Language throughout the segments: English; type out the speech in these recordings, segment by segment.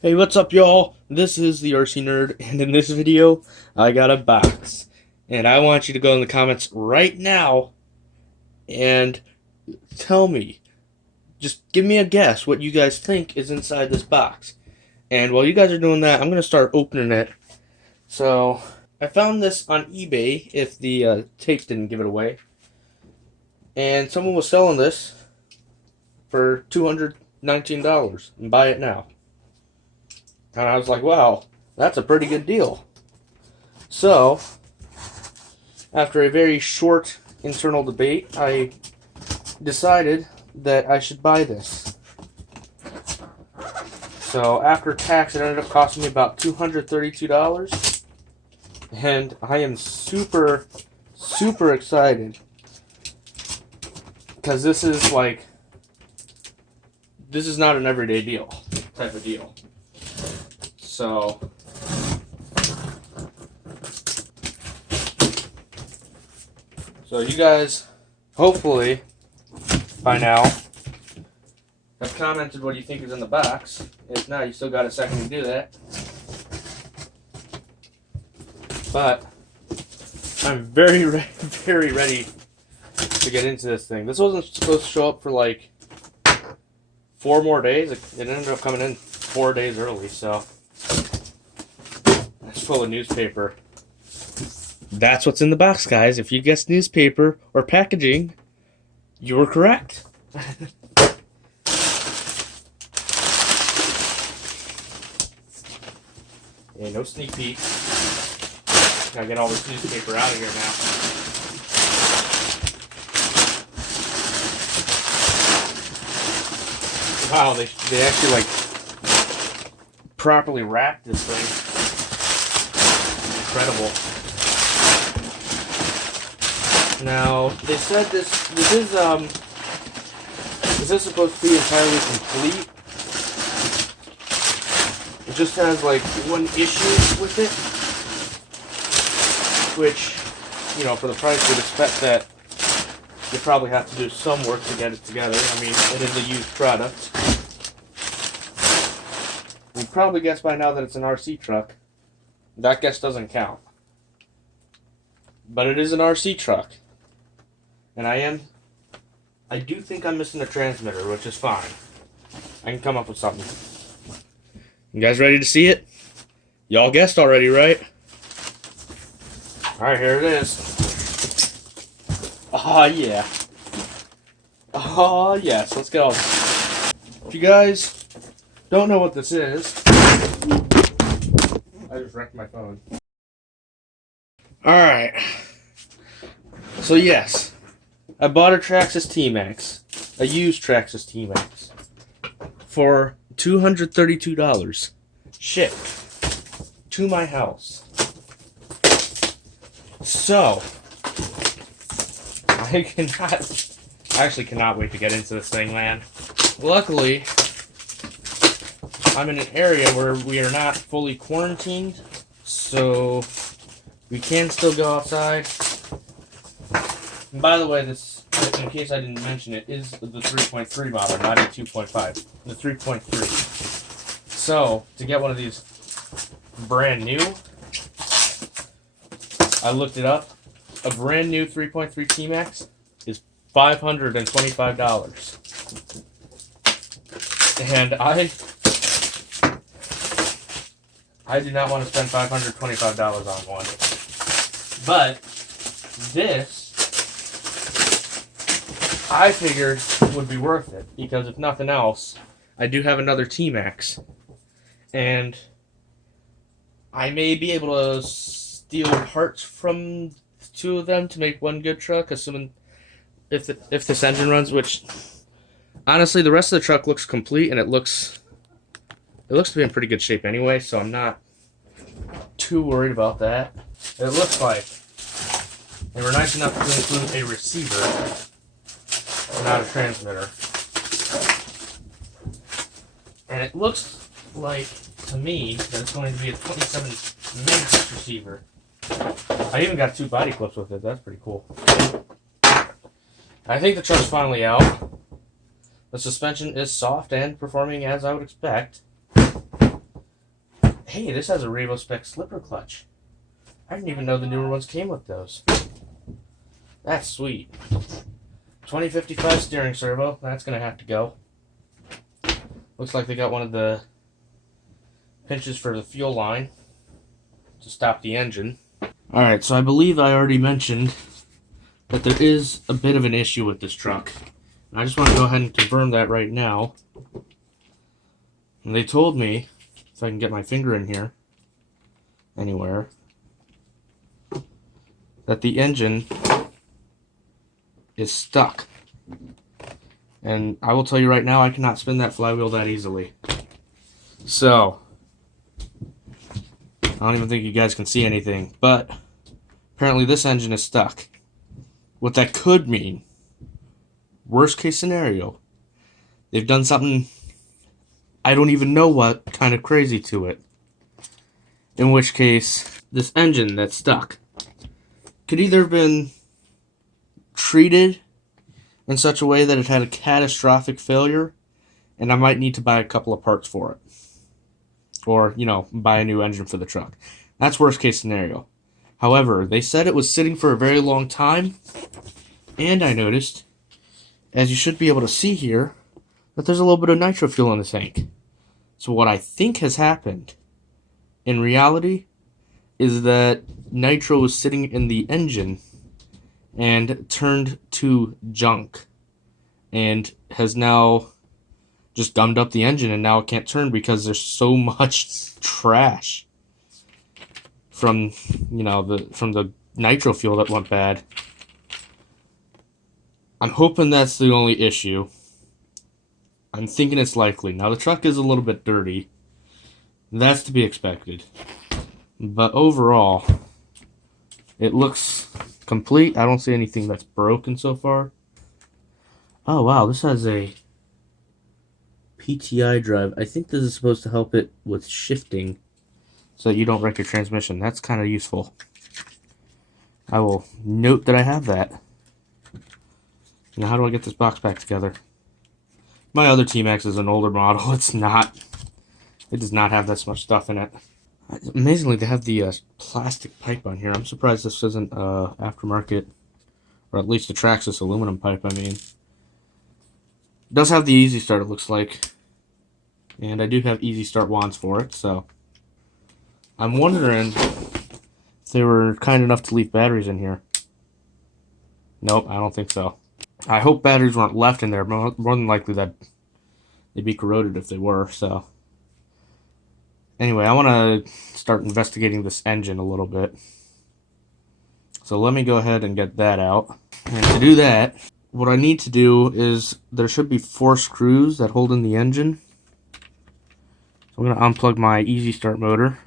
Hey, what's up, y'all? This is the RC Nerd, and in this video, I got a box. And I want you to go in the comments right now and tell me, just give me a guess what you guys think is inside this box. And while you guys are doing that, I'm going to start opening it. So, I found this on eBay, if the tape didn't give it away. And someone was selling this for $219, and buy it now. And I was like, wow, that's a pretty good deal. So, after a very short internal debate, I decided that I should buy this. So, after tax, it ended up costing me about $232. And I am super, super excited. Because this is not an everyday deal type of deal. So, you guys, hopefully, by now, have commented what you think is in the box. If not, you still got a second to do that. But, I'm very, very ready to get into this thing. This wasn't supposed to show up for like 4 more days. It ended up coming in 4 days early, so it's full of newspaper. That's what's in the box, guys. If you guessed newspaper or packaging, you were correct. Yeah, no sneak peek. Gotta get all this newspaper out of here now. Wow, they actually like properly wrapped this thing. Incredible. Now, they said this is supposed to be entirely complete. It just has like one issue with it, which, you know, for the price you'd expect that you probably have to do some work to get it together. I mean, it is a used product. You probably guessed by now that it's an RC truck. That guess doesn't count. But it is an RC truck. And I do think I'm missing a transmitter, which is fine. I can come up with something. You guys ready to see it? Y'all guessed already, right? Alright, here it is. Oh, yeah. Oh, yes. Let's go. If you guys don't know what this is, I just wrecked my phone. Alright. So, yes. I bought a Traxxas T-Max. A used Traxxas T-Max. For $232. Shipped to my house. So, I actually cannot wait to get into this thing, man. Luckily, I'm in an area where we are not fully quarantined, so we can still go outside. And by the way, this, in case I didn't mention it, is the 3.3 model, not a 2.5. The 3.3. So, to get one of these brand new, I looked it up. A brand new 3.3 T-Max is $525. And I do not want to spend $525 on one. But this, I figured, would be worth it, because if nothing else, I do have another T-Max, and I may be able to steal parts from 2 of them to make one good truck, assuming if this engine runs. Which, honestly, the rest of the truck looks complete, and it looks to be in pretty good shape anyway, so I'm not too worried about that. It looks like they were nice enough to include a receiver, not a transmitter. And it looks like, to me, that it's going to be a 27 megahertz receiver. I even got 2 body clips with it. That's pretty cool. I think the truck's finally out. The suspension is soft and performing as I would expect. Hey, this has a Rainbow Spec slipper clutch. I didn't even know the newer ones came with those. That's sweet. 2055 steering servo. That's going to have to go. Looks like they got one of the pinches for the fuel line to stop the engine. Alright, so I believe I already mentioned that there is a bit of an issue with this truck. And I just want to go ahead and confirm that right now. And they told me, if I can get my finger in here, anywhere, that the engine is stuck. And I will tell you right now, I cannot spin that flywheel that easily. So, I don't even think you guys can see anything, but apparently this engine is stuck. What that could mean, worst case scenario, they've done something, I don't even know what, kind of crazy to it. In which case, this engine that's stuck could either have been treated in such a way that it had a catastrophic failure, and I might need to buy a couple of parts for it. Or, buy a new engine for the truck. That's worst case scenario. However, they said it was sitting for a very long time, and I noticed, as you should be able to see here, that there's a little bit of nitro fuel in the tank. So what I think has happened, in reality, is that nitro was sitting in the engine and turned to junk, and has now just gummed up the engine, and now it can't turn because there's so much trash from the nitro fuel that went bad. I'm hoping that's the only issue. I'm thinking it's likely. Now the truck is a little bit dirty. That's to be expected. But overall, it looks complete. I don't see anything that's broken so far. Oh wow, this has a PTI drive. I think this is supposed to help it with shifting so that you don't wreck your transmission. That's kind of useful. I will note that I have that. Now how do I get this box back together? My other T-Max is an older model. It does not have this much stuff in it. Amazingly, they have the plastic pipe on here. I'm surprised this isn't aftermarket, or at least the Traxxas aluminum pipe, I mean. It does have the Easy Start, it looks like. And I do have Easy Start wands for it, so I'm wondering if they were kind enough to leave batteries in here. Nope, I don't think so. I hope batteries weren't left in there. More than likely that they'd be corroded if they were, so. Anyway, I want to start investigating this engine a little bit. So let me go ahead and get that out. And to do that, what I need to do is, there should be 4 screws that hold in the engine. So I'm going to unplug my Easy Start motor.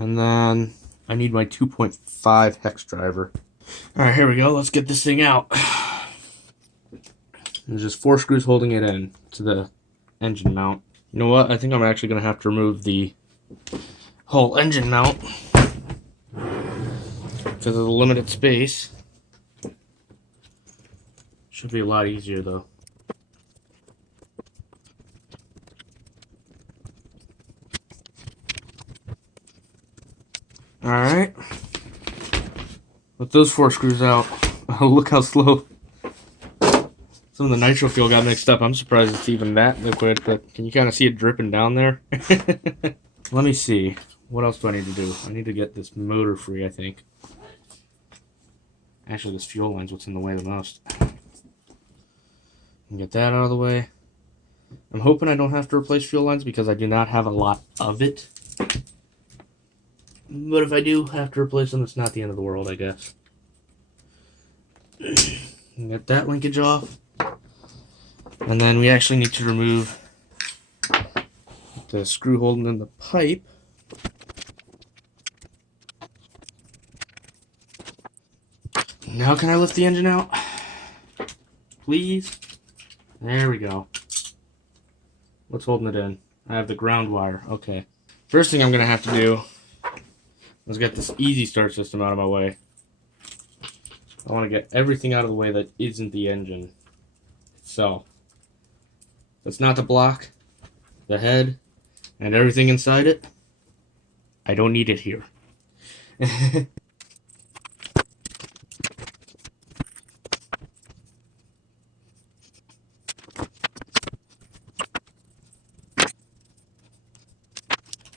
And then I need my 2.5 hex driver. Alright, here we go. Let's get this thing out. There's just 4 screws holding it in to the engine mount. You know what? I think I'm actually going to have to remove the whole engine mount because of the limited space. Should be a lot easier though. Alright. With those 4 screws out, look how slow some of the nitro fuel got mixed up. I'm surprised it's even that liquid, but can you kind of see it dripping down there? Let me see. What else do I need to do? I need to get this motor free, I think. Actually, this fuel line's what's in the way the most. Get that out of the way. I'm hoping I don't have to replace fuel lines because I do not have a lot of it. But if I do have to replace them, it's not the end of the world, I guess. Get that linkage off. And then we actually need to remove the screw holding in the pipe. Now can I lift the engine out? Please? There we go. What's holding it in? I have the ground wire. Okay. First thing I'm going to have to do is get this Easy Start system out of my way. I want to get everything out of the way that isn't the engine itself. It's not the block, the head, and everything inside it. I don't need it here.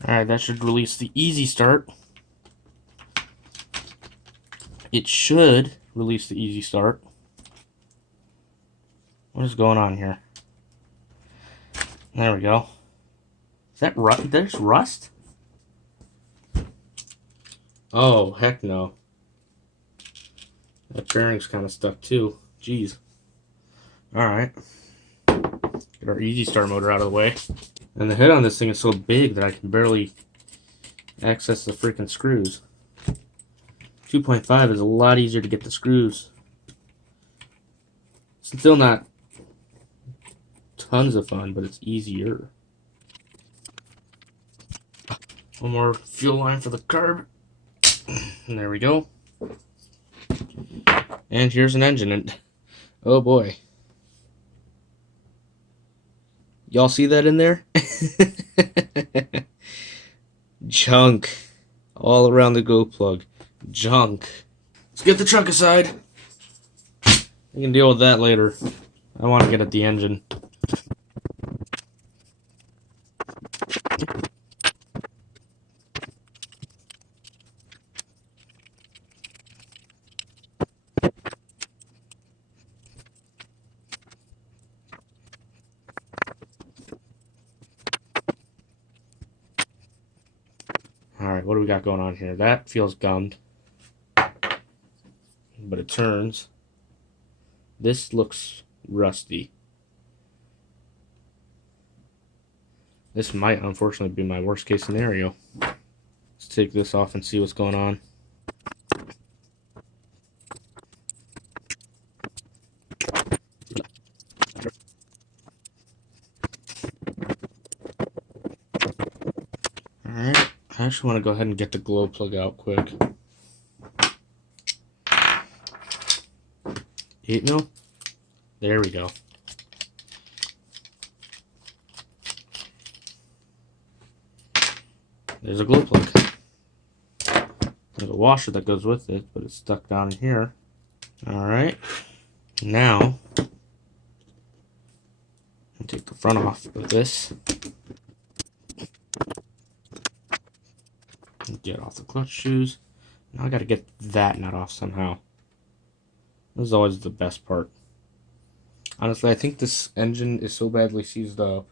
Alright, that should release the easy start. It should release the easy start. What is going on here? There we go. Is that rust? There's rust? Oh, heck no. That bearing's kind of stuck too. Jeez. Alright. Get our easy start motor out of the way. And the head on this thing is so big that I can barely access the freaking screws. 2.5 is a lot easier to get the screws. It's still not tons of fun, but it's easier. One more fuel line for the carb. And there we go. And here's an engine. And oh boy. Y'all see that in there? Junk. All around the glow plug. Junk. Let's get the truck aside. We can deal with that later. I want to get at the engine. Alright, what do we got going on here? That feels gummed. But it turns. This looks rusty. This might, unfortunately, be my worst case scenario. Let's take this off and see what's going on. Alright, I actually want to go ahead and get the glow plug out quick. 8 mil? There we go. There's a glow plug. There's a washer that goes with it, but it's stuck down here. Alright. Now, I'll take the front off of this. Get off the clutch shoes. Now I gotta get that nut off somehow. This is always the best part. Honestly, I think this engine is so badly seized up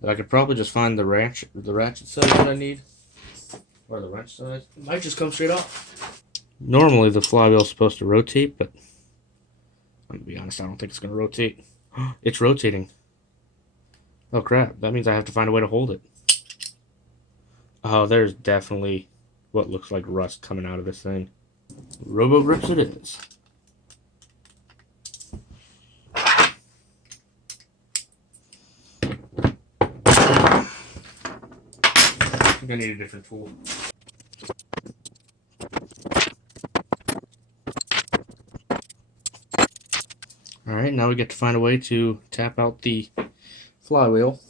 that I could probably just find the ratchet size that I need. Or the wrench size. It might just come straight off. Normally the flywheel is supposed to rotate, but I'm gonna be honest, I don't think it's gonna rotate. It's rotating. Oh crap, that means I have to find a way to hold it. Oh, there's definitely what looks like rust coming out of this thing. Robo grips it is. I think I need a different tool. Alright, now we get to find a way to tap out the flywheel.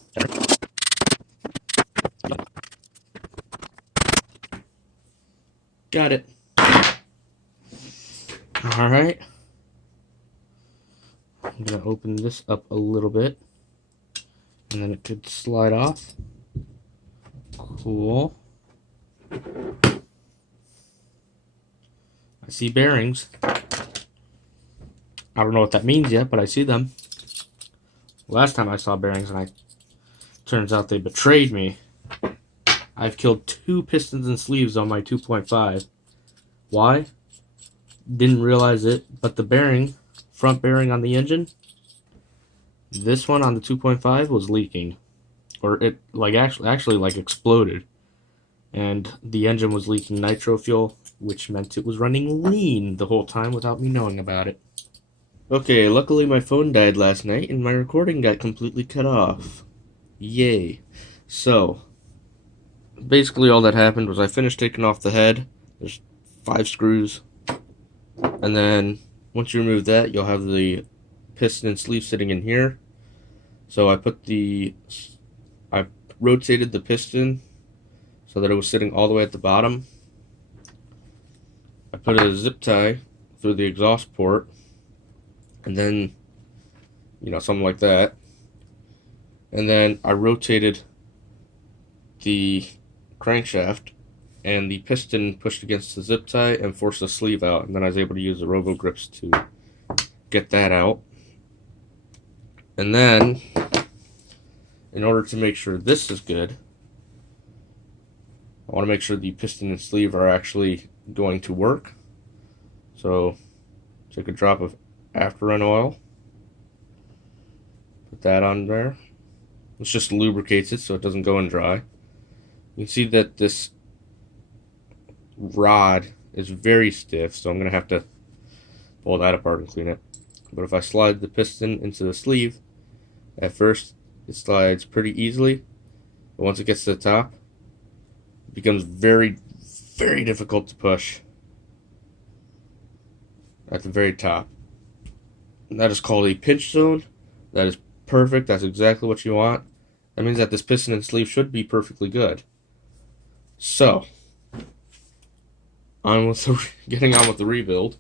Got it. Alright. I'm going to open this up a little bit. And then it could slide off. Cool. I see bearings. I don't know what that means yet, but I see them. Last time I saw bearings, and turns out they betrayed me. I've killed 2 pistons and sleeves on my 2.5. Why? Didn't realize it, but the bearing, front bearing on the engine, this one on the 2.5 was leaking. Or it actually like exploded. And the engine was leaking nitro fuel, which meant it was running lean the whole time without me knowing about it. Okay, luckily my phone died last night and my recording got completely cut off. Yay. So, basically all that happened was I finished taking off the head. There's 5 screws. And then once you remove that, you'll have the piston and sleeve sitting in here. So I rotated the piston so that it was sitting all the way at the bottom. I put a zip tie through the exhaust port, and then, something like that. And then I rotated the crankshaft, and the piston pushed against the zip tie and forced the sleeve out, and then I was able to use the Robo Grips to get that out. And then, in order to make sure this is good, I want to make sure the piston and sleeve are actually going to work. So, take a drop of after-run oil, put that on there. This just lubricates it so it doesn't go in dry. You can see that this rod is very stiff, so I'm going to have to pull that apart and clean it. But if I slide the piston into the sleeve, at first it slides pretty easily, but once it gets to the top, it becomes very, very difficult to push at the very top. And that is called a pinch zone. That is perfect. That's exactly what you want. That means that this piston and sleeve should be perfectly good. So, getting on with the rebuild.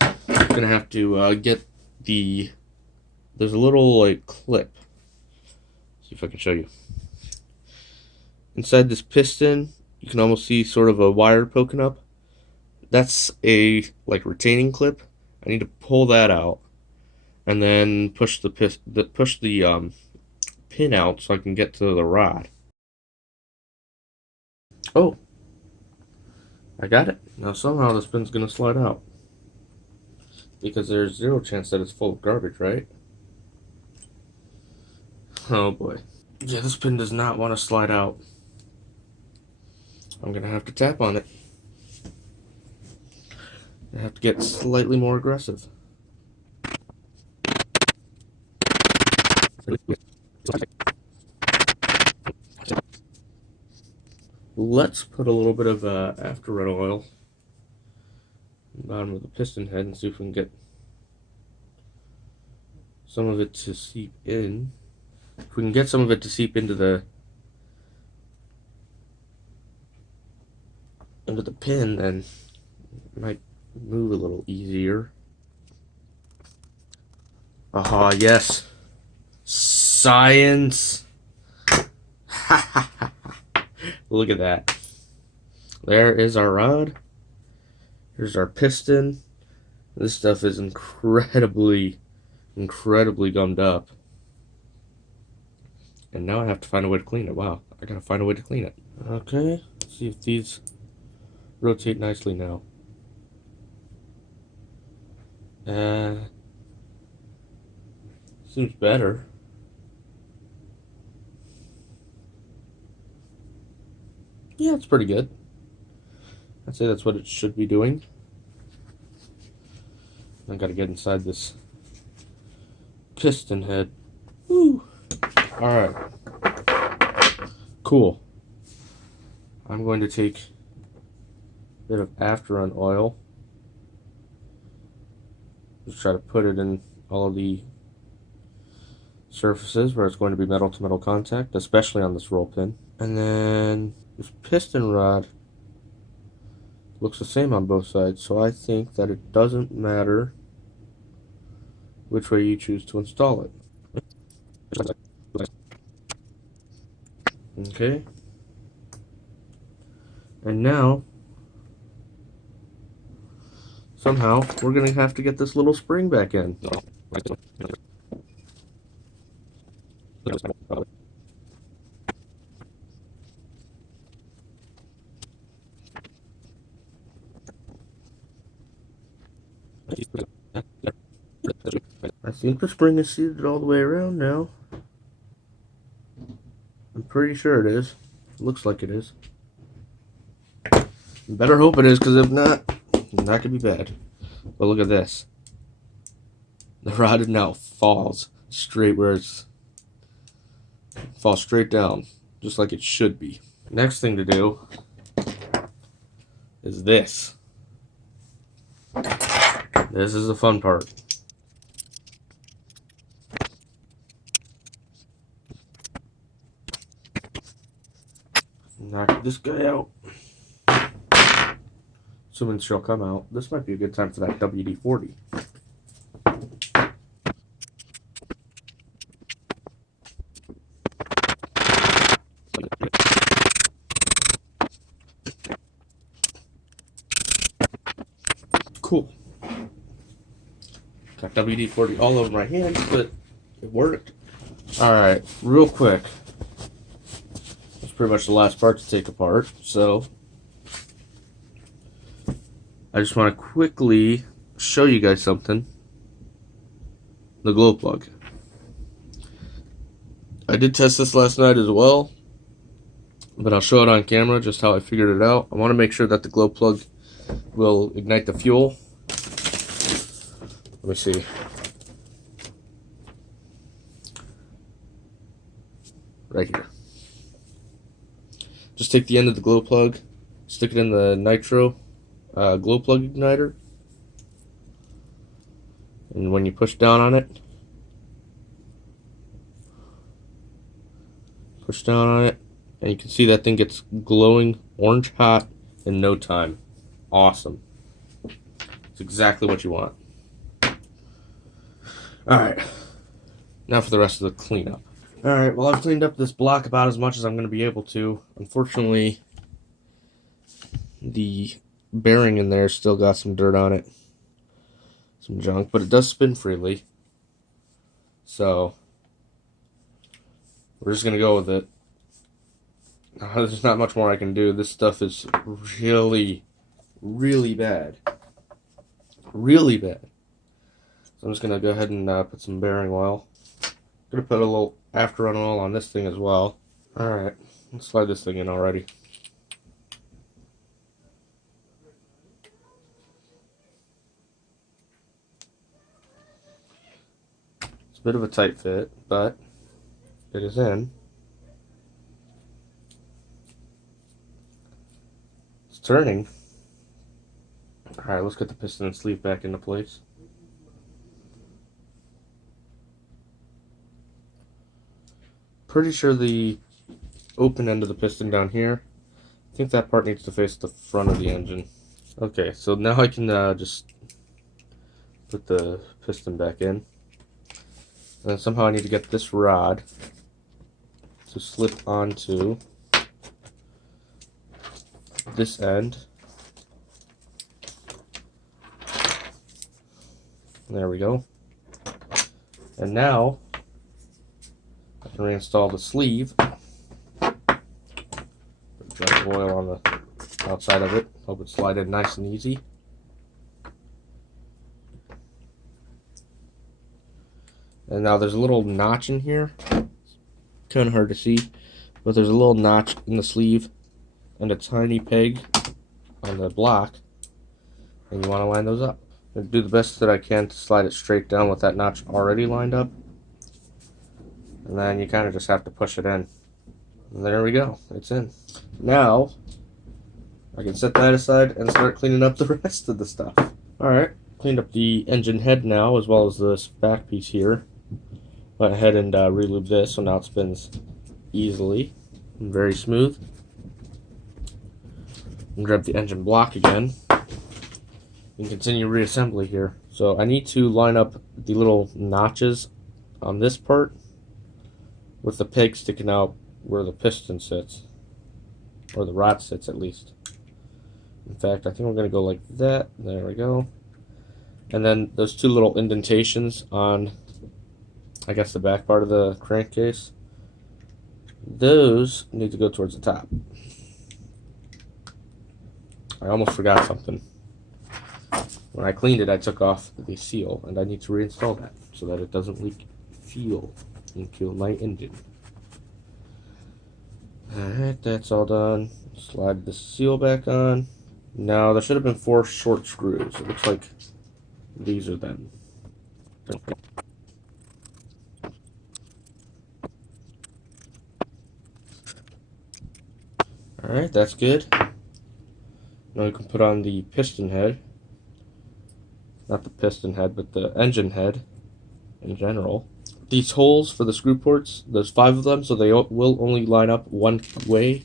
I'm gonna have to get there's a little clip. See if I can show you. Inside this piston, you can almost see sort of a wire poking up. That's a retaining clip. I need to pull that out, and then push the pin out so I can get to the rod. Oh, I got it. Now somehow this pin's gonna slide out, because there's zero chance that it's full of garbage, right? Oh boy. Yeah, this pin does not want to slide out. I'm gonna have to tap on it. I have to get slightly more aggressive. Let's put a little bit of after-run oil in the bottom of the piston head and see if we can get some of it to seep in. If we can get some of it to seep into the pin, then it might move a little easier. Aha, yes. Science. Look at that. There is our rod. Here's our piston. This stuff is incredibly gummed up. And now I have to find a way to clean it. Wow, I gotta find a way to clean it. Okay, let's see if these rotate nicely now. Seems better. Yeah, it's pretty good. I'd say that's what it should be doing. I gotta get inside this piston head. Woo! Alright. Cool. I'm going to take a bit of after-run oil. Just try to put it in all of the surfaces where it's going to be metal-to-metal contact, especially on this roll pin. And then this piston rod looks the same on both sides, so I think that it doesn't matter which way you choose to install it. Okay. And now, somehow, we're going to have to get this little spring back in. I think the spring is seated all the way around now. I'm pretty sure it is. Looks like it is. Better hope it is, because if not, that could be bad. But look at this. The rod now falls straight where it's... falls straight down, just like it should be. Next thing to do is this. This is the fun part. Knock this guy out. Assuming she'll come out. This might be a good time for that WD-40. Cool. Got WD-40 all over my hands, but it worked. Alright, real quick. That's pretty much the last part to take apart, so I just want to quickly show you guys something. The glow plug. I did test this last night as well, but I'll show it on camera just how I figured it out. I want to make sure that the glow plug will ignite the fuel. Let me see. Right here. Just take the end of the glow plug, stick it in the nitro glow plug igniter, and when you push down on it, and you can see that thing gets glowing orange hot in no time. Awesome. It's exactly what you want. Alright, now for the rest of the cleanup. Alright, well, I've cleaned up this block about as much as I'm going to be able to. Unfortunately, the bearing in there still got some dirt on it. Some junk, but it does spin freely. So, we're just going to go with it. There's not much more I can do. This stuff is really, really bad. Really bad. So I'm just going to go ahead and put some bearing oil. I'm going to put a little afterrun oil on this thing as well. Alright, let's slide this thing in already. It's a bit of a tight fit, but it is in. It's turning. Alright, let's get the piston and sleeve back into place. Pretty sure the open end of the piston down here, I think that part needs to face the front of the engine. Okay, so now I can just put the piston back in. And then somehow I need to get this rod to slip onto this end. There we go. And now I can reinstall the sleeve. Put a drop of oil on the outside of it. Hope it slide in nice and easy. And now there's a little notch in here. Kind of hard to see, but there's a little notch in the sleeve and a tiny peg on the block, and you want to line those up. I do the best that I can to slide it straight down with that notch already lined up, and then you kind of just have to push it in. And there we go, it's in. Now I can set that aside and start cleaning up the rest of the stuff. Alright, cleaned up the engine head now, as well as this back piece here. Went ahead and re-lube this, so now it spins easily and very smooth. And grab the engine block again and continue reassembly here. So I need to line up the little notches on this part with the peg sticking out where the piston sits, or the rod sits at least. In fact, I think we're going to go like that. There we go. And then those two little indentations on, I guess, the back part of the crankcase, those need to go towards the top. I almost forgot something. When I cleaned it, I took off the seal, and I need to reinstall that so that it doesn't leak fuel and kill my engine. Alright, that's all done. Slide the seal back on. Now, there should have been 4 short screws. It looks like these are them. Alright, that's good. Now we can put on the piston head. Not the piston head, but the engine head in general. These holes for the screw ports, there's 5 of them, so they will only line up one way.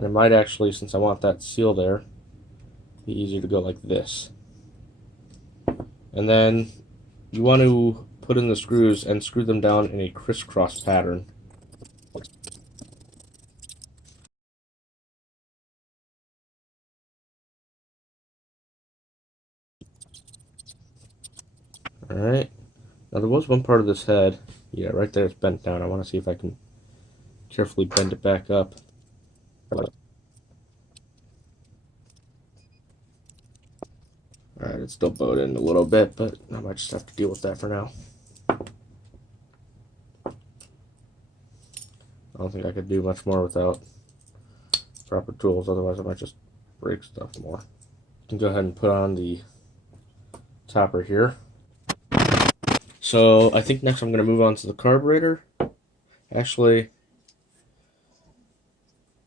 And it might actually, since I want that seal there, be easier to go like this. And then you want to put in the screws and screw them down in a crisscross pattern. Alright. Now there was one part of this head. Yeah, right there it's bent down. I want to see if I can carefully bend it back up. Alright, it's still bowed in a little bit, but I might just have to deal with that for now. I don't think I could do much more without proper tools, otherwise I might just break stuff more. You can go ahead and put on the topper here. So I think next I'm going to move on to the carburetor. Actually,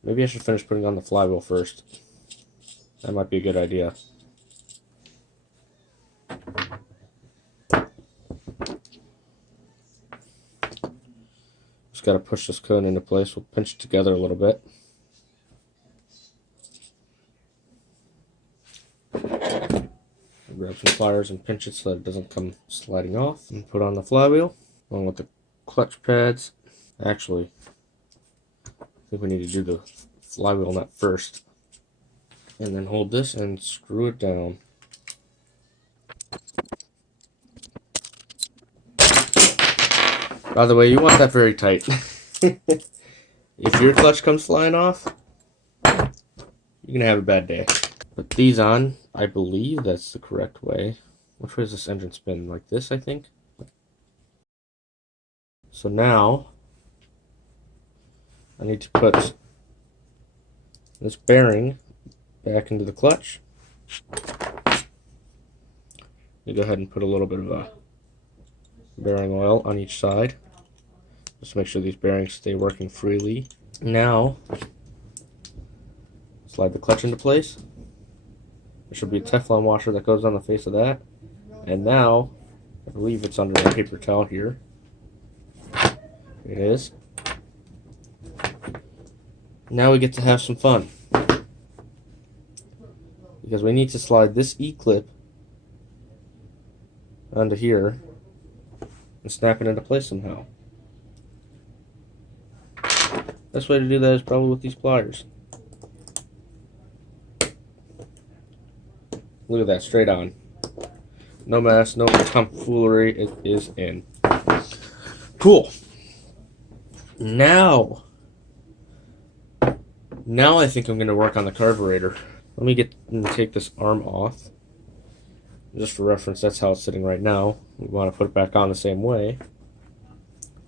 maybe I should finish putting on the flywheel first. That might be a good idea. Just got to push this cone into place. We'll pinch it together a little bit. Grab some pliers and pinch it so that it doesn't come sliding off. And put on the flywheel along with the clutch pads. Actually, I think we need to do the flywheel nut first. And then hold this and screw it down. By the way, you want that very tight. If your clutch comes flying off, you're going to have a bad day. Put these on. I believe that's the correct way. Which way does this engine spin? Like this, I think? So now, I need to put this bearing back into the clutch. You go ahead and put a little bit of bearing oil on each side. Just to make sure these bearings stay working freely. Now, slide the clutch into place. There should be a Teflon washer that goes on the face of that. And now, I believe it's under a paper towel here. It is. Now we get to have some fun. Because we need to slide this E-clip onto here and snap it into place somehow. Best way to do that is probably with these pliers. Look at that, straight on. No mess, no tomfoolery, it is in. Cool. Now I think I'm going to work on the carburetor. Let me take this arm off. Just for reference, that's how it's sitting right now. We want to put it back on the same way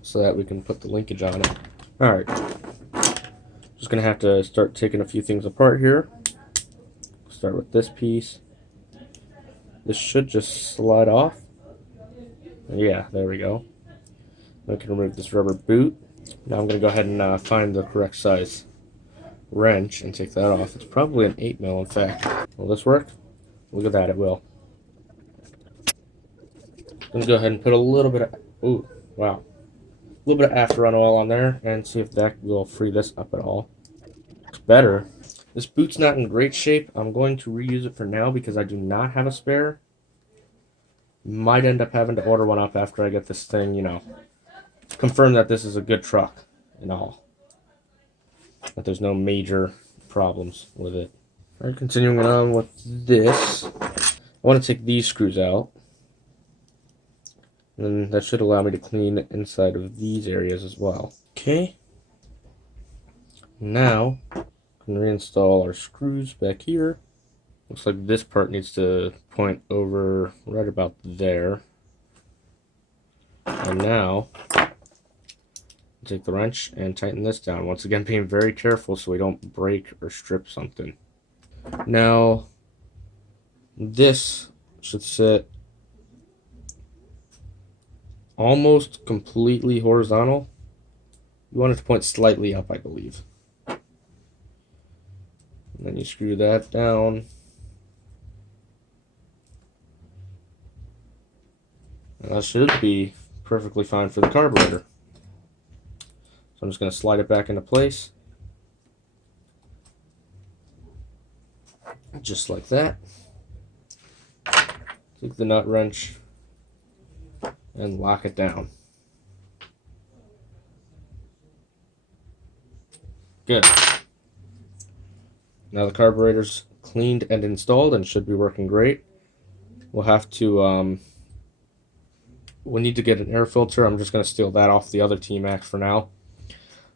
so that we can put the linkage on it. Alright. Just going to have to start taking a few things apart here. Start with this piece. This should just slide off. Yeah, there we go. We can remove this rubber boot. Now I'm going to go ahead and find the correct size wrench and take that off. It's probably an 8mm, in fact. Will this work? Look at that, it will. I'm going to go ahead and put a little bit of, ooh, wow. A little bit of afterrun oil on there and see if that will free this up at all. It's better. This boot's not in great shape. I'm going to reuse it for now because I do not have a spare. Might end up having to order one up after I get this thing, you know, confirm that this is a good truck and all. That there's no major problems with it. Alright, continuing on with this. I want to take these screws out. And then that should allow me to clean the inside of these areas as well. Okay. Now, we can reinstall our screws back here. Looks like this part needs to point over right about there. And now, take the wrench and tighten this down. Once again, being very careful so we don't break or strip something. Now, this should sit almost completely horizontal. You want it to point slightly up, I believe. And then you screw that down. And that should be perfectly fine for the carburetor. So I'm just going to slide it back into place. just like that. Take the nut wrench and lock it down. Good. Now the carburetor's cleaned and installed and should be working great. We'll have to, we'll need to get an air filter. I'm just going to steal that off the other T-Max for now.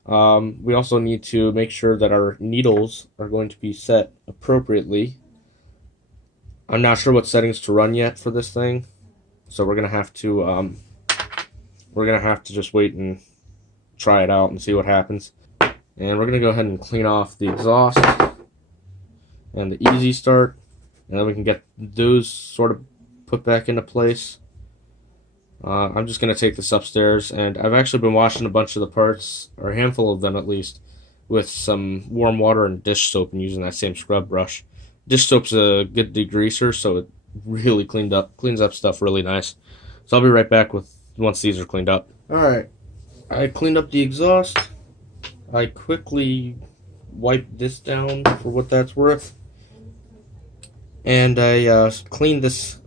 We also need to make sure that our needles are going to be set appropriately. I'm not sure what settings to run yet for this thing, so we're gonna have to just wait and try it out and see what happens. And we're gonna go ahead and clean off the exhaust and the easy start, and then we can get those sort of put back into place. I'm just going to take this upstairs, and I've actually been washing a bunch of the parts, or a handful of them at least, with some warm water and dish soap and using that same scrub brush. Dish soap's a good degreaser, so it really cleans up stuff really nice. So I'll be right back once these are cleaned up. Alright, I cleaned up the exhaust. I quickly wiped this down for what that's worth. And I cleaned this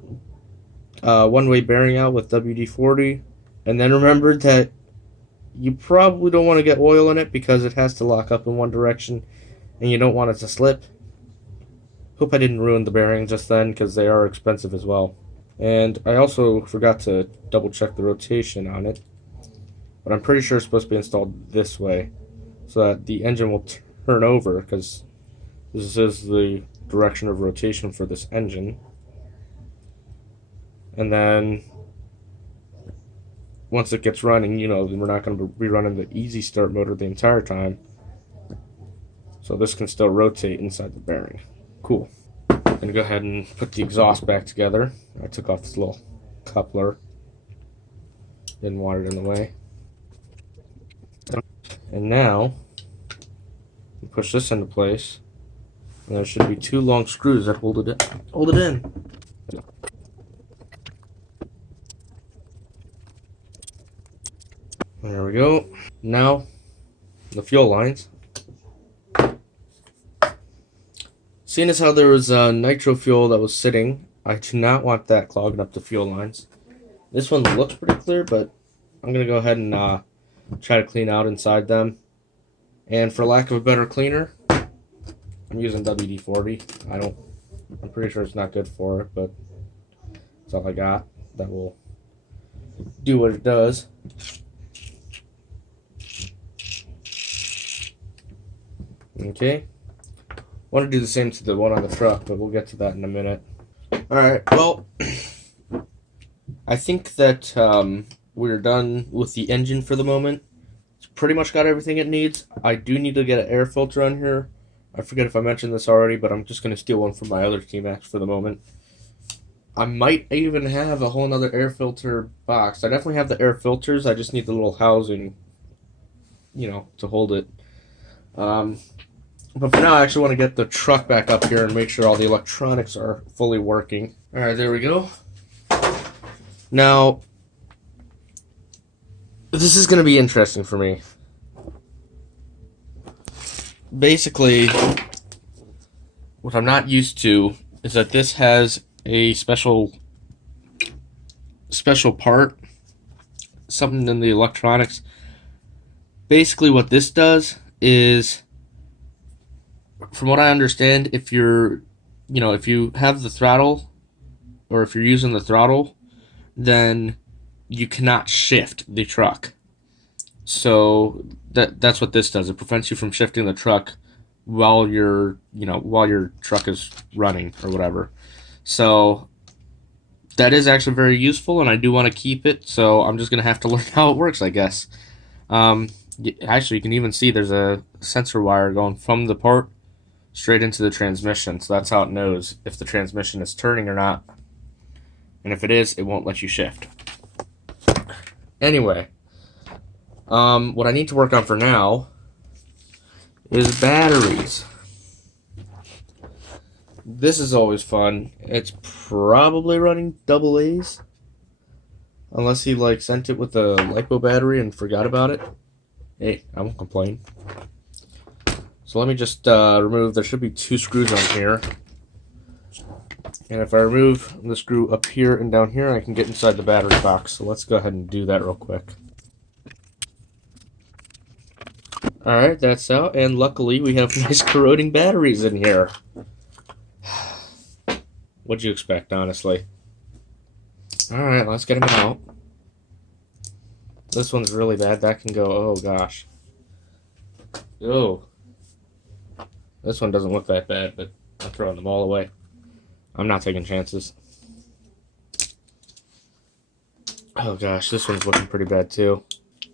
one-way bearing out with WD-40, and then remembered that you probably don't want to get oil in it because it has to lock up in one direction and you don't want it to slip. Hope I didn't ruin the bearing just then because they are expensive as well. And I also forgot to double check the rotation on it, but I'm pretty sure it's supposed to be installed this way so that the engine will turn over, because this is the direction of rotation for this engine. And then once it gets running, you know, we're not going to be running the easy start motor the entire time. So this can still rotate inside the bearing. Cool. Gonna go ahead and put the exhaust back together. I took off this little coupler. Didn't want it in the way. And now, push this into place. And there should be two long screws that hold it in. There we go. Now, the fuel lines. Seeing as how there was nitro fuel that was sitting, I do not want that clogging up the fuel lines. This one looks pretty clear, but I'm going to go ahead and try to clean out inside them. And for lack of a better cleaner, I'm using WD-40. I'm pretty sure it's not good for it, but that's all I got that will do what it does. Okay, want to do the same to the one on the truck, but we'll get to that in a minute. Alright, well, I think that we're done with the engine for the moment. It's pretty much got everything it needs. I do need to get an air filter on here. I forget if I mentioned this already, but I'm just going to steal one from my other T-Max for the moment. I might even have a whole nother air filter box. I definitely have the air filters. I just need the little housing, you know, to hold it. But for now, I actually want to get the truck back up here and make sure all the electronics are fully working. Alright, there we go. Now, this is going to be interesting for me. Basically, what I'm not used to is that this has a special part, something in the electronics. Basically, what this does is, from what I understand, if you have the throttle, or if you're using the throttle, then you cannot shift the truck. So that's what this does. It prevents you from shifting the truck while your truck is running or whatever. So that is actually very useful, and I do want to keep it. So I'm just gonna have to learn how it works, I guess. Actually, you can even see there's a sensor wire going from the part straight into the transmission, so that's how it knows if the transmission is turning or not. And if it is, it won't let you shift. Anyway, what I need to work on for now is batteries. This is always fun. It's probably running AA's, unless he sent it with a LiPo battery and forgot about it. Hey, I won't complain. So let me just remove, there should be two screws on here. And if I remove the screw up here and down here, I can get inside the battery box. So let's go ahead and do that real quick. Alright, that's out, and luckily we have nice corroding batteries in here. What'd you expect, honestly? Alright, let's get them out. This one's really bad. That can go, oh gosh. Oh. This one doesn't look that bad, but I'm throwing them all away. I'm not taking chances. Oh gosh, this one's looking pretty bad too.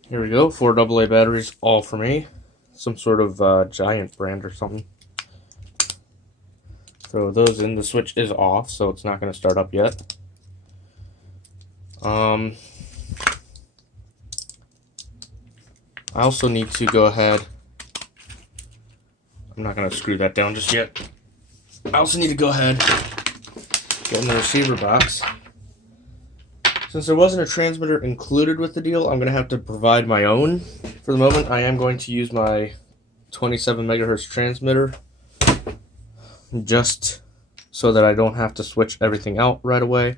Here we go, 4 AA batteries, all for me. Some sort of Giant brand or something. Throw those in. The switch is off, so it's not going to start up yet. I also need to go ahead. I'm not going to screw that down just yet. I also need to go ahead, get in the receiver box. Since there wasn't a transmitter included with the deal, I'm going to have to provide my own. For the moment, I am going to use my 27 megahertz transmitter just so that I don't have to switch everything out right away.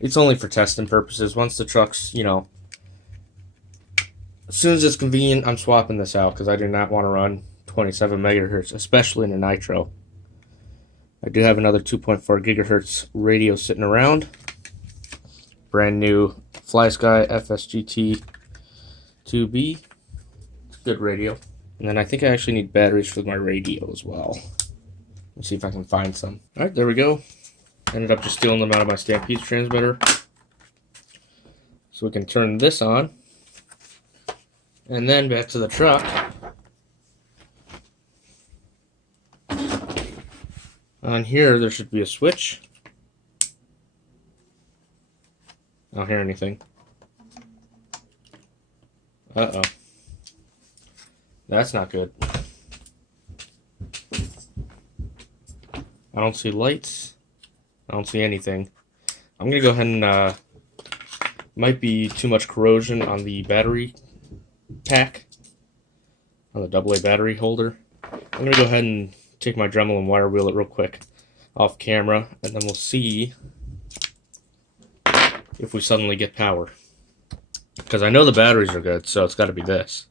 It's only for testing purposes. Once the truck's, as soon as it's convenient, I'm swapping this out because I do not want to run 27 megahertz, especially in a nitro. I do have another 2.4 gigahertz radio sitting around. Brand new FlySky FSGT 2B. It's a good radio. And then I think I actually need batteries for my radio as well. Let's see if I can find some. Alright, there we go. Ended up just stealing them out of my Stampede transmitter. So we can turn this on. And then back to the truck. On here, there should be a switch. I don't hear anything. Uh-oh. That's not good. I don't see lights. I don't see anything. I'm going to go ahead and... might be too much corrosion on the battery pack. On the AA battery holder. I'm going to go ahead and take my Dremel and wire wheel it real quick off camera. And then we'll see if we suddenly get power. Because I know the batteries are good, so it's got to be this.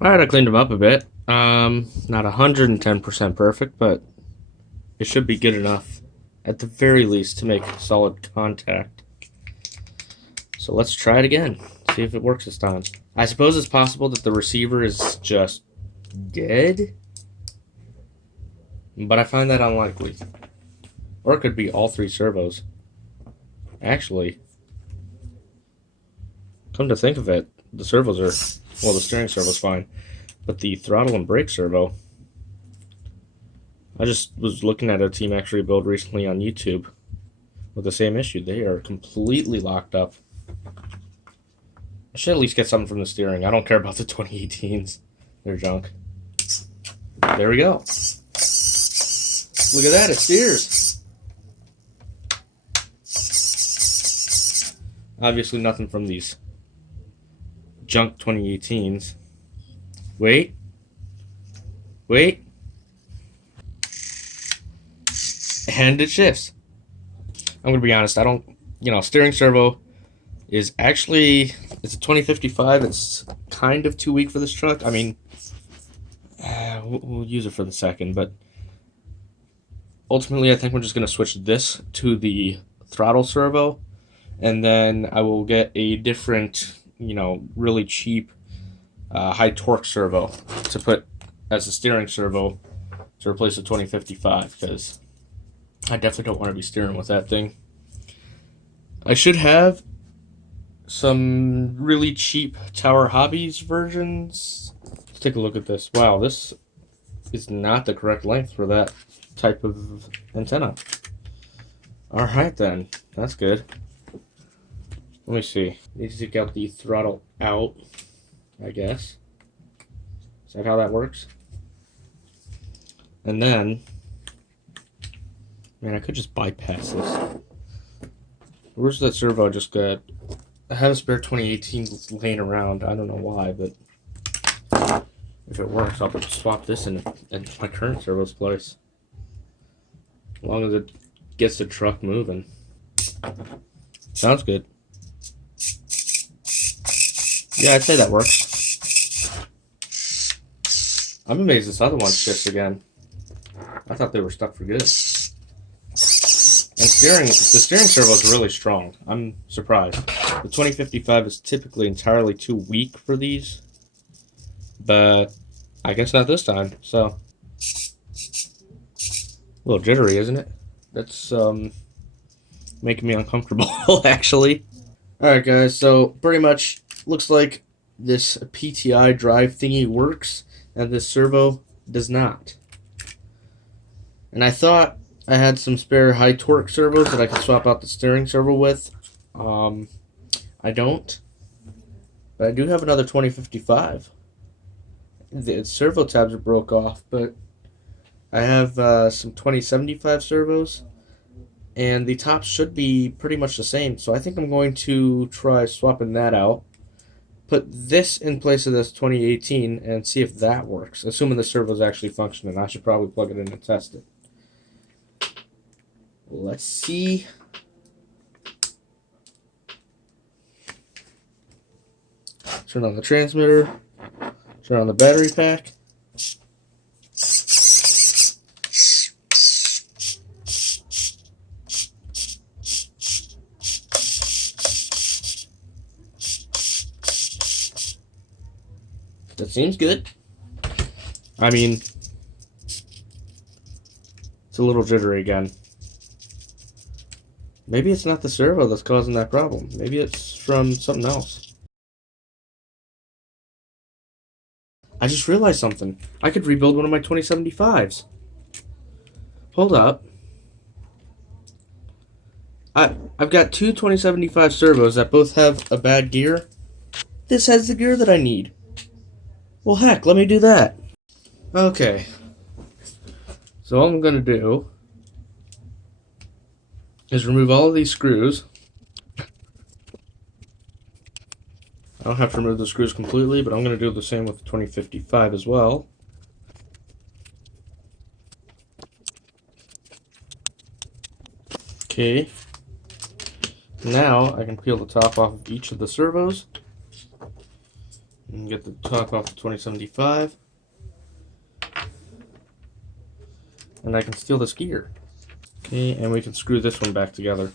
Alright, I cleaned them up a bit. Not 110% perfect, but it should be good enough, at the very least, to make solid contact. So let's try it again, see if it works this time. I suppose it's possible that the receiver is just dead, but I find that unlikely. Or it could be all 3 servos. Actually, come to think of it, the servos are, well, the steering servo's fine, but the throttle and brake servo, I just was looking at a Team X-Ray build recently on YouTube with the same issue. They are completely locked up. I should at least get something from the steering. I don't care about the 2018s. They're junk. There we go. Look at that, it steers. Obviously nothing from these junk 2018s. Wait. And it shifts. I'm going to be honest, I don't, steering servo is actually, it's a 2055. It's kind of too weak for this truck. I mean, we'll use it for the second, but ultimately I think we're just going to switch this to the throttle servo, and then I will get a different, really cheap high torque servo to put as a steering servo to replace the 2055, because I definitely don't want to be steering with that thing. I should have some really cheap Tower Hobbies versions. Let's take a look at this. Wow, this is not the correct length for that type of antenna. Alright then, that's good. Let me see. Need to take out the throttle out, I guess. Is that how that works? And then, man, I could just bypass this. Where's that servo I just got? I have a spare 2018 laying around. I don't know why, but if it works, I'll swap this in my current servo's place. As long as it gets the truck moving. Sounds good. Yeah, I'd say that works. I'm amazed this other one shifts again. I thought they were stuck for good. And the steering servo is really strong. I'm surprised. The 2055 is typically entirely too weak for these, but I guess not this time. So, a little jittery, isn't it? That's making me uncomfortable, actually. Alright, guys, so pretty much looks like this PTI drive thingy works, and this servo does not. And I thought I had some spare high torque servos that I could swap out the steering servo with. I don't. But I do have another 2055. The servo tabs are broke off, but I have some 2075 servos, and the tops should be pretty much the same. So I think I'm going to try swapping that out. Put this in place of this 2018 and see if that works. Assuming the servo's actually functioning. I should probably plug it in and test it. Let's see. Turn on the transmitter. Turn on the battery pack. That seems good. I mean, it's a little jittery again. Maybe it's not the servo that's causing that problem. Maybe it's from something else. I just realized something. I could rebuild one of my 2075s. Hold up. I've got two 2075 servos that both have a bad gear. This has the gear that I need. Well, heck, let me do that. Okay. So all I'm going to do is remove all of these screws. I don't have to remove the screws completely, but I'm going to do the same with the 2055 as well. Okay. Now I can peel the top off of each of the servos and get the top off the 2075. And I can steal this gear. Okay, and we can screw this one back together.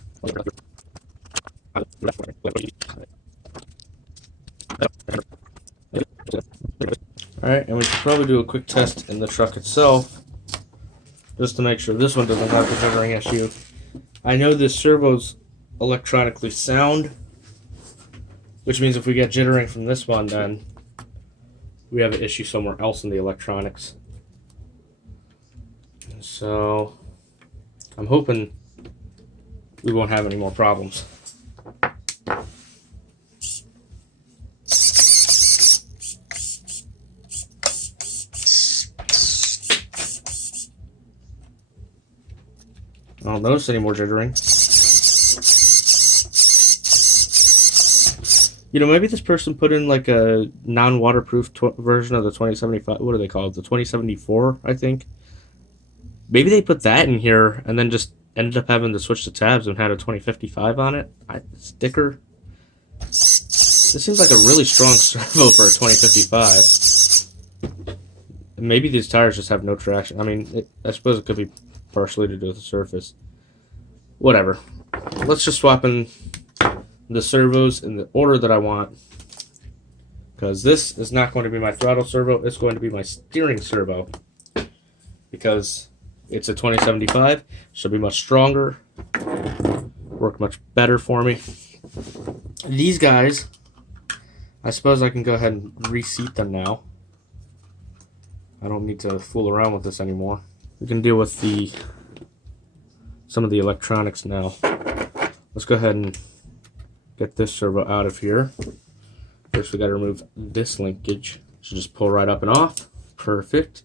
Alright, and we should probably do a quick test in the truck itself, just to make sure this one doesn't have the jittering issue. I know this servo's electronically sound, which means if we get jittering from this one, then we have an issue somewhere else in the electronics. So I'm hoping we won't have any more problems. I don't notice any more jittering. You know, maybe this person put in like a non-waterproof version of the 2075. What do they call it? The 2074, I think. Maybe they put that in here and then just ended up having to switch the tabs and had a 2055 on it. Sticker. This seems like a really strong servo for a 2055. Maybe these tires just have no traction. I mean, I suppose it could be partially to do with the surface. Whatever. Let's just swap in the servos in the order that I want. Because this is not going to be my throttle servo. It's going to be my steering servo. Because it's a 2075. Should be much stronger. Work much better for me. These guys, I suppose I can go ahead and reseat them now. I don't need to fool around with this anymore. We can deal with some of the electronics now. Let's go ahead and get this servo out of here. First we got to remove this linkage. So just pull right up and off. Perfect.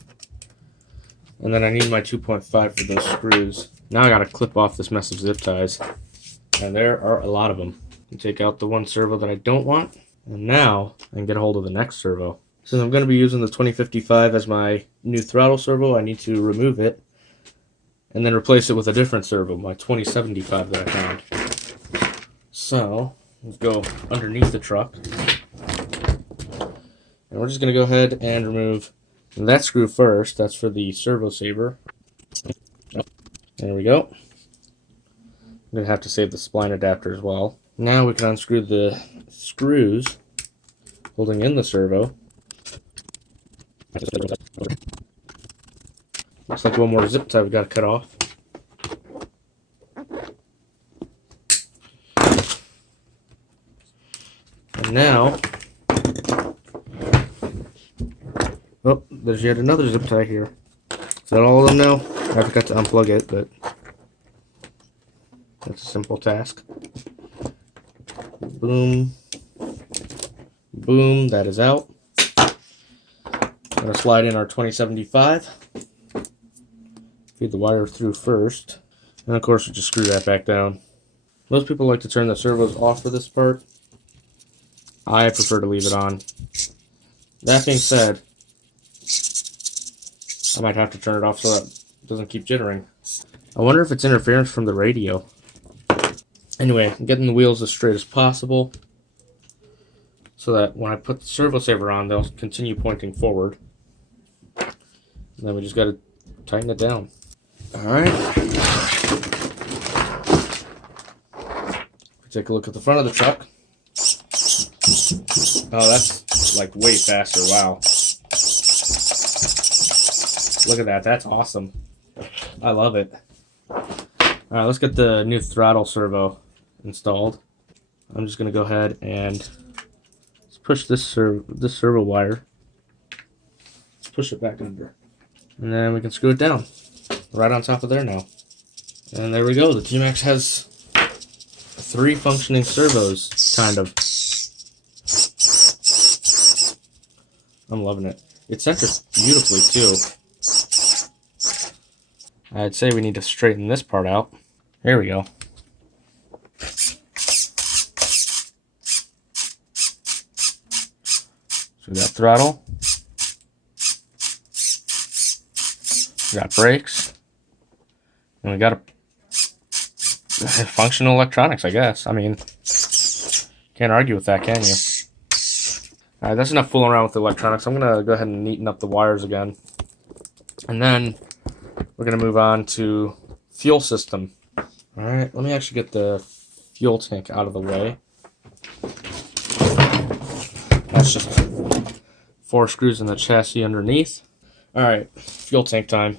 And then I need my 2.5 for those screws. Now I got to clip off this mess of zip ties. And there are a lot of them. You take out the one servo that I don't want. And now I can get a hold of the next servo. Since I'm going to be using the 2055 as my new throttle servo, I need to remove it. and then replace it with a different servo, my 2075 that I found. So, let's go underneath the truck. And we're just going to go ahead and remove that screw first. That's for the servo saver. There we go. I'm going to have to save the spline adapter as well. Now we can unscrew the screws holding in the servo. Looks like one more zip tie we've got to cut off. And now, oh, there's yet another zip tie here. Is that all of them now? I forgot to unplug it, but that's a simple task. Boom. Boom, that is out. I'm going to slide in our 2075. Feed the wire through first. And of course, we just screw that back down. Most people like to turn the servos off for this part. I prefer to leave it on. That being said, I might have to turn it off so that it doesn't keep jittering. I wonder if it's interference from the radio. Anyway, I'm getting the wheels as straight as possible so that when I put the servo saver on, they'll continue pointing forward. And then we just got to tighten it down. Alright. Take a look at the front of the truck. Oh, that's like way faster. Wow. Look at that. That's awesome. I love it. Alright, let's get the new throttle servo installed. I'm just going to go ahead and push this servo wire. Let's push it back under. And then we can screw it down. Right on top of there now. And there we go. The T-Max has 3 functioning servos, kind of. I'm loving it. It centers beautifully, too. I'd say we need to straighten this part out. There we go. So we got throttle. We got brakes. And we got a functional electronics, I guess. I mean, can't argue with that, can you? Alright, that's enough fooling around with the electronics. I'm going to go ahead and neaten up the wires again. And then we're going to move on to fuel system. Alright, let me actually get the fuel tank out of the way. That's just 4 screws in the chassis underneath. Alright, fuel tank time.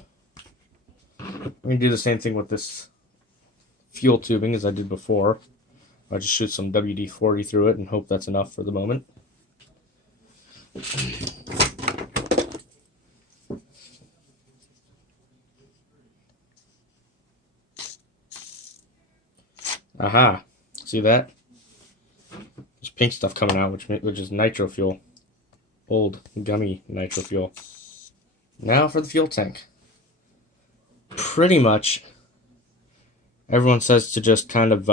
I'm going to do the same thing with this fuel tubing as I did before. I just shoot some WD-40 through it and hope that's enough for the moment. Aha! See that? There's pink stuff coming out, which is nitro fuel. Old, gummy nitro fuel. Now for the fuel tank. Pretty much, everyone says to just kind of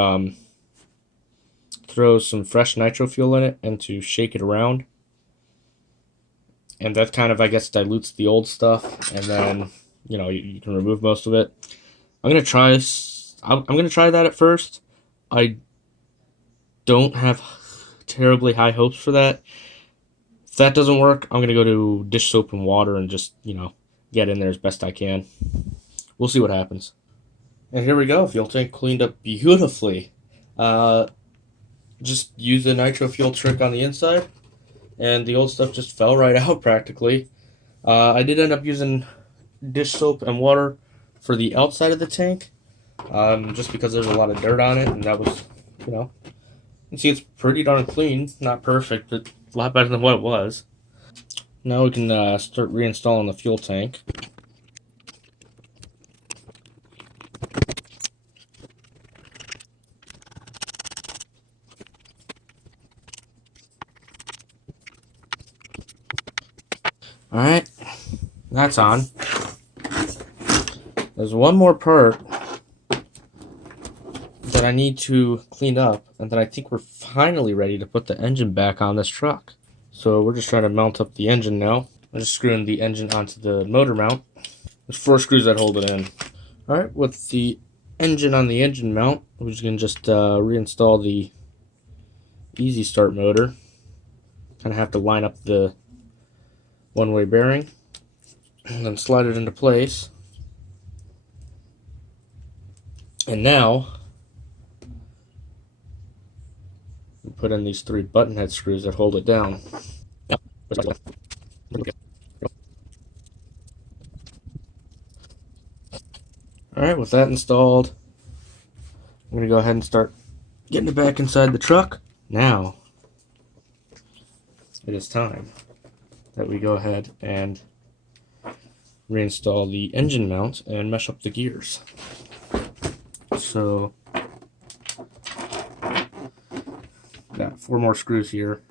throw some fresh nitro fuel in it and to shake it around. And that kind of, I guess, dilutes the old stuff. And then, you know, you can remove most of it. I'm going to try that at first. I don't have terribly high hopes for that. If that doesn't work, I'm going to go to dish soap and water and just, you know, get in there as best I can. We'll see what happens. And here we go. Fuel tank cleaned up beautifully. Just use the nitro fuel trick on the inside, and the old stuff just fell right out practically. I did end up using dish soap and water for the outside of the tank, just because there's a lot of dirt on it, and that was, you know, you can see it's pretty darn clean. Not perfect, but a lot better than what it was. Now we can start reinstalling the fuel tank. Alright, that's on. There's one more part that I need to clean up, and then I think we're finally ready to put the engine back on this truck. So we're just trying to mount up the engine now. I'm just screwing the engine onto the motor mount. There's 4 screws that hold it in. Alright, with the engine on the engine mount, we're just going to just reinstall the easy start motor. Kind of have to line up the one-way bearing and then slide it into place. And now we put in these 3 button head screws that hold it down. Alright, with that installed, I'm going to go ahead and start getting it back inside the truck. Now, it is time that we go ahead and reinstall the engine mount and mesh up the gears. So, got 4 more screws here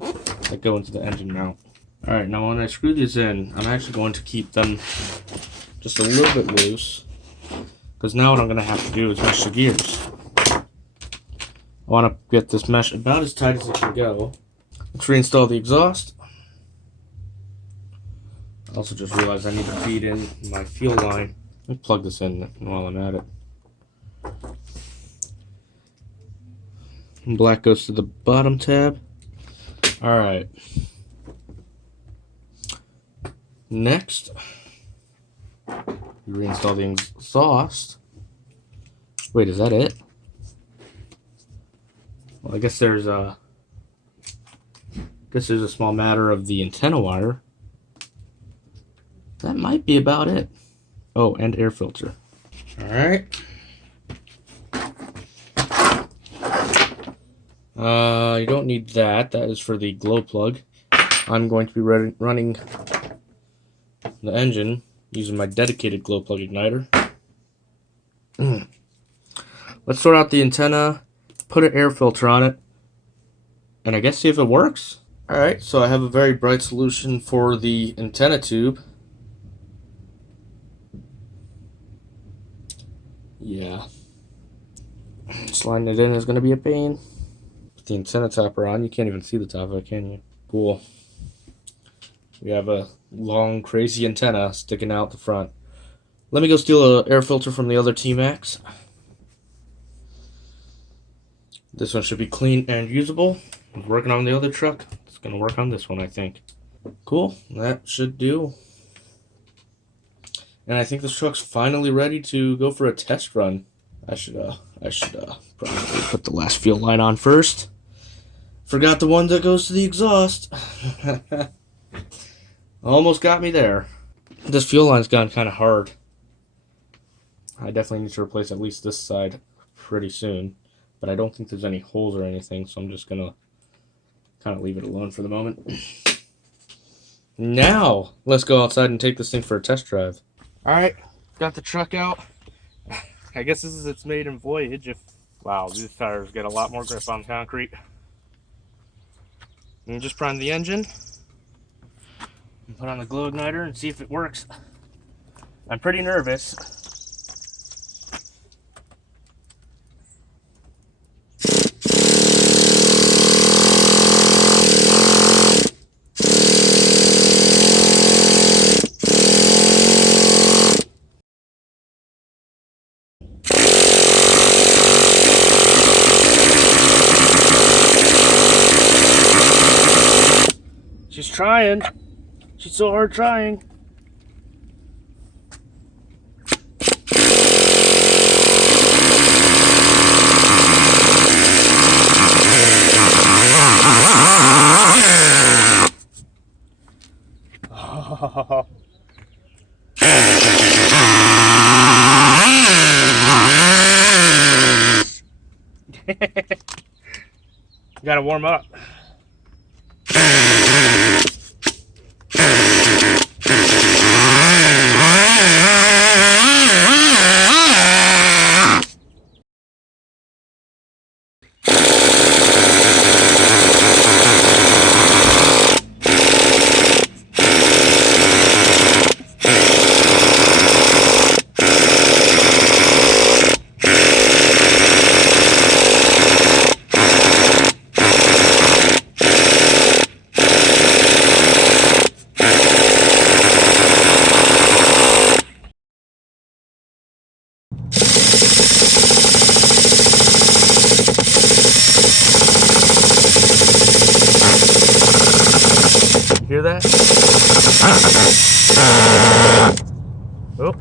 that go into the engine mount. Alright, now when I screw these in, I'm actually going to keep them just a little bit loose, because now what I'm going to have to do is mesh the gears. I want to get this mesh about as tight as it can go. Let's reinstall the exhaust. I also just realized I need to feed in my fuel line. Let me plug this in while I'm at it. And black goes to the bottom tab. Alright. Next, we reinstall the exhaust. Wait, is that it? Well, I guess there's a small matter of the antenna wire. That might be about it. Oh, and air filter. Alright. You don't need that. That is for the glow plug. I'm going to be running the engine using my dedicated glow plug igniter. Let's sort out the antenna, put an air filter on it, and I guess see if it works. Alright, so I have a very bright solution for the antenna tube. Yeah. Sliding it in is going to be a pain. With the antenna topper on, you can't even see the top of it, can you? Cool. We have a long, crazy antenna sticking out the front. Let me go steal an air filter from the other T-Max. This one should be clean and usable. I was working on the other truck. It's going to work on this one, I think. Cool. That should do. And I think this truck's finally ready to go for a test run. I should probably put the last fuel line on first. Forgot the one that goes to the exhaust. Almost got me there. This fuel line's gone kind of hard. I definitely need to replace at least this side pretty soon. But I don't think there's any holes or anything, so I'm just going to kind of leave it alone for the moment. Now, let's go outside and take this thing for a test drive. Alright, got the truck out. I guess this is its maiden voyage. Wow, these tires get a lot more grip on concrete. And just prime the engine. And put on the glow igniter and see if it works. I'm pretty nervous. She's trying. She's so hard trying. You gotta warm up. that? Oh.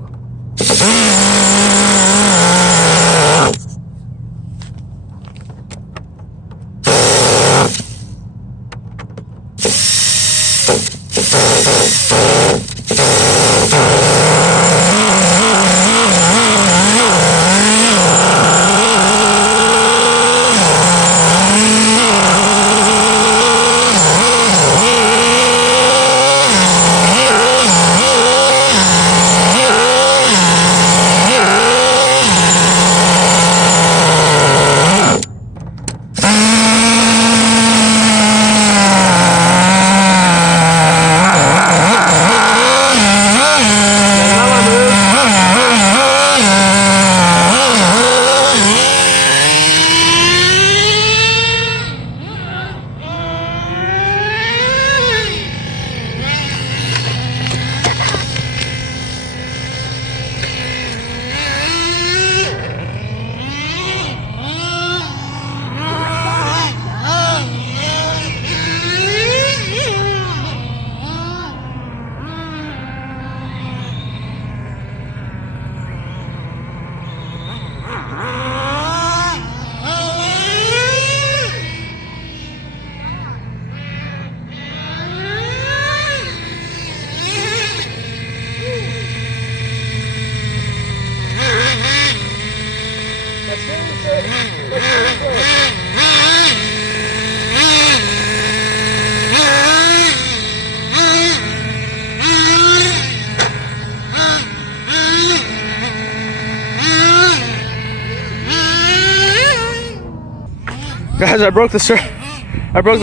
Guys, I broke the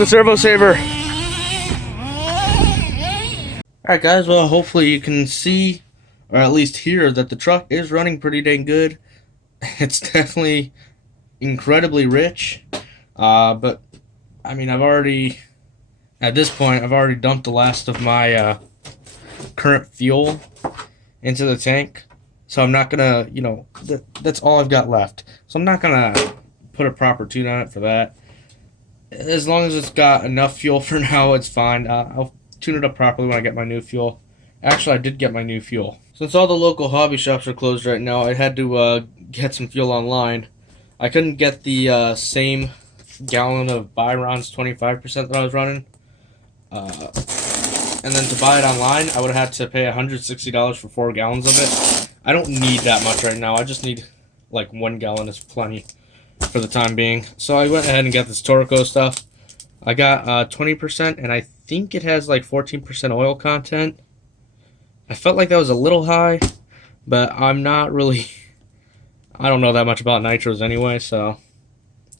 servo saver. Alright guys, well hopefully you can see, or at least hear, that the truck is running pretty dang good. It's definitely incredibly rich. But I mean, at this point, I've already dumped the last of my current fuel into the tank. So I'm not gonna, that's all I've got left. So I'm not gonna put a proper tune on it for that. As long as it's got enough fuel for now, it's fine. I'll tune it up properly when I get my new fuel. Actually, I did get my new fuel. Since all the local hobby shops are closed right now, I had to get some fuel online. I couldn't get the same gallon of Byron's 25% that I was running. And then to buy it online, I would have had to pay $160 for 4 gallons of it. I don't need that much right now. I just need like 1 gallon is plenty for the time being. So I went ahead and got this Torco stuff. I got 20%, and I think it has like 14% oil content. I felt like that was a little high, but I'm not really, I don't know that much about nitros anyway, so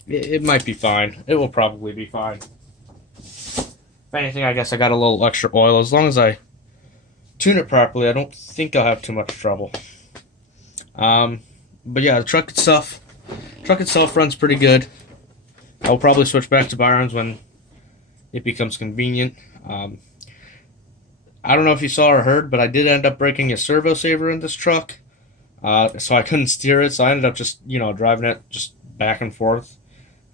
it might be fine. It will probably be fine. If anything, I guess I got a little extra oil. As long as I tune it properly, I don't think I'll have too much trouble. But yeah, the truck itself runs pretty good. I'll probably switch back to Byron's when it becomes convenient. I don't know if you saw or heard, but I did end up breaking a servo saver in this truck. So I couldn't steer it, so I ended up just, driving it just back and forth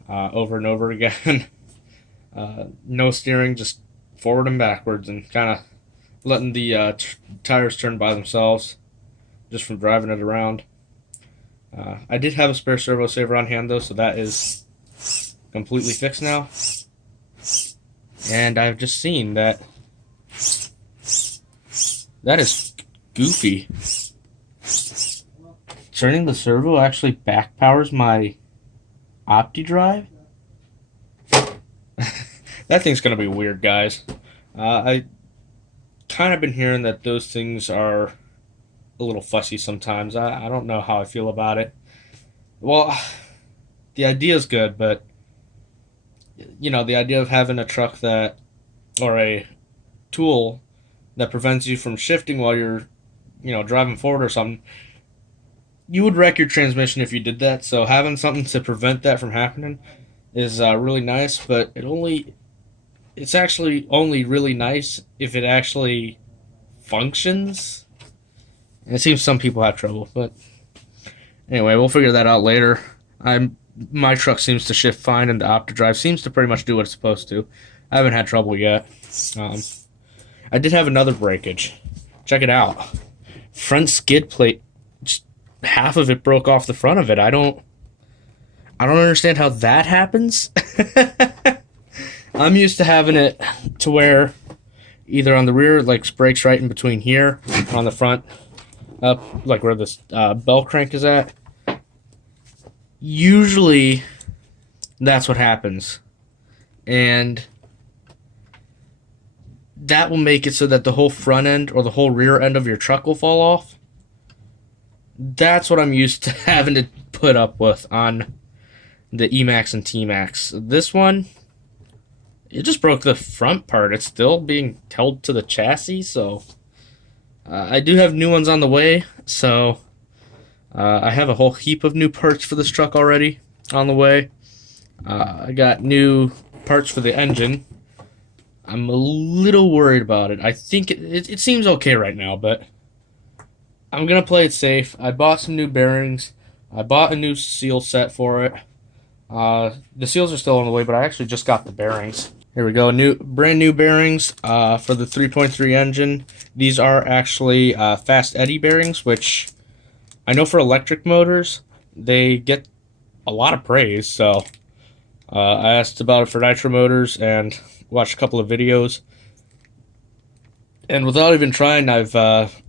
over and over again. No steering, just forward and backwards, and kind of letting the tires turn by themselves just from driving it around. I did have a spare servo saver on hand, though, so that is completely fixed now. And I've just seen that is goofy. Turning the servo actually back powers my OptiDrive? That thing's gonna be weird, guys. I kind of been hearing that those things are a little fussy sometimes. I don't know how I feel about it. Well, the idea is good, but the idea of having a truck or a tool that prevents you from shifting while you're, driving forward or something, you would wreck your transmission if you did that. So having something to prevent that from happening is really nice, but it's actually only really nice if it actually functions. And it seems some people have trouble, but anyway, we'll figure that out later. My truck seems to shift fine, and the OptiDrive seems to pretty much do what it's supposed to. I haven't had trouble yet. I did have another breakage. Check it out. Front skid plate, just half of it broke off the front of it. I don't understand how that happens. I'm used to having it to where either on the rear, like breaks right in between here, on the front, up like where this bell crank is at. Usually, that's what happens, and that will make it so that the whole front end or the whole rear end of your truck will fall off. That's what I'm used to having to put up with on the E-Max and T-Max. This one, it just broke the front part. It's still being held to the chassis, so I do have new ones on the way. So I have a whole heap of new parts for this truck already on the way. I got new parts for the engine. I'm a little worried about it. I think it seems okay right now, but I'm going to play it safe. I bought some new bearings. I bought a new seal set for it. The seals are still on the way, but I actually just got the bearings. Here we go, brand new bearings for the 3.3 engine. These are actually fast eddy bearings, which I know for electric motors, they get a lot of praise. So I asked about it for nitro motors and watched a couple of videos. And without even trying, I've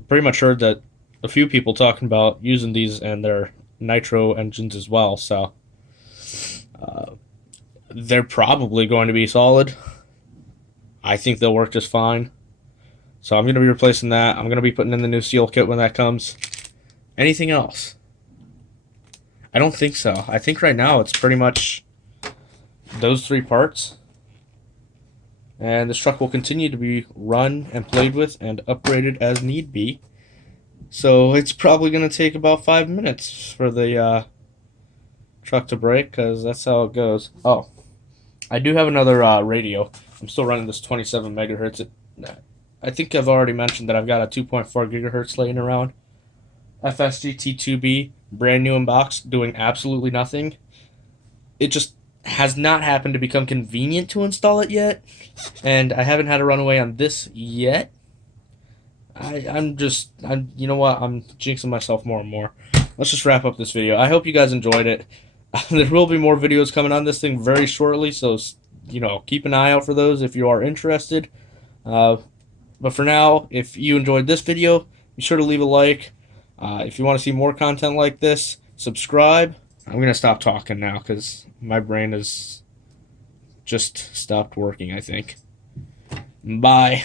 pretty much heard that a few people talking about using these in their nitro engines as well. So they're probably going to be solid. I think they'll work just fine. So I'm going to be replacing that. I'm going to be putting in the new seal kit when that comes. Anything else? I don't think so. I think right now it's pretty much those three parts. And this truck will continue to be run and played with and upgraded as need be. So it's probably going to take about 5 minutes for the truck to break, because that's how it goes. Oh, I do have another radio. I'm still running this 27 megahertz. I think I've already mentioned that I've got a 2.4 gigahertz laying around. FSG T2B, brand new in box, doing absolutely nothing. It just has not happened to become convenient to install it yet, and I haven't had a runaway on this yet. I'm you know what? I'm jinxing myself more and more. Let's just wrap up this video. I hope you guys enjoyed it. There will be more videos coming on this thing very shortly, so keep an eye out for those if you are interested. But for now, if you enjoyed this video, be sure to leave a like. If you want to see more content like this, subscribe. I'm going to stop talking now because my brain has just stopped working, I think. Bye.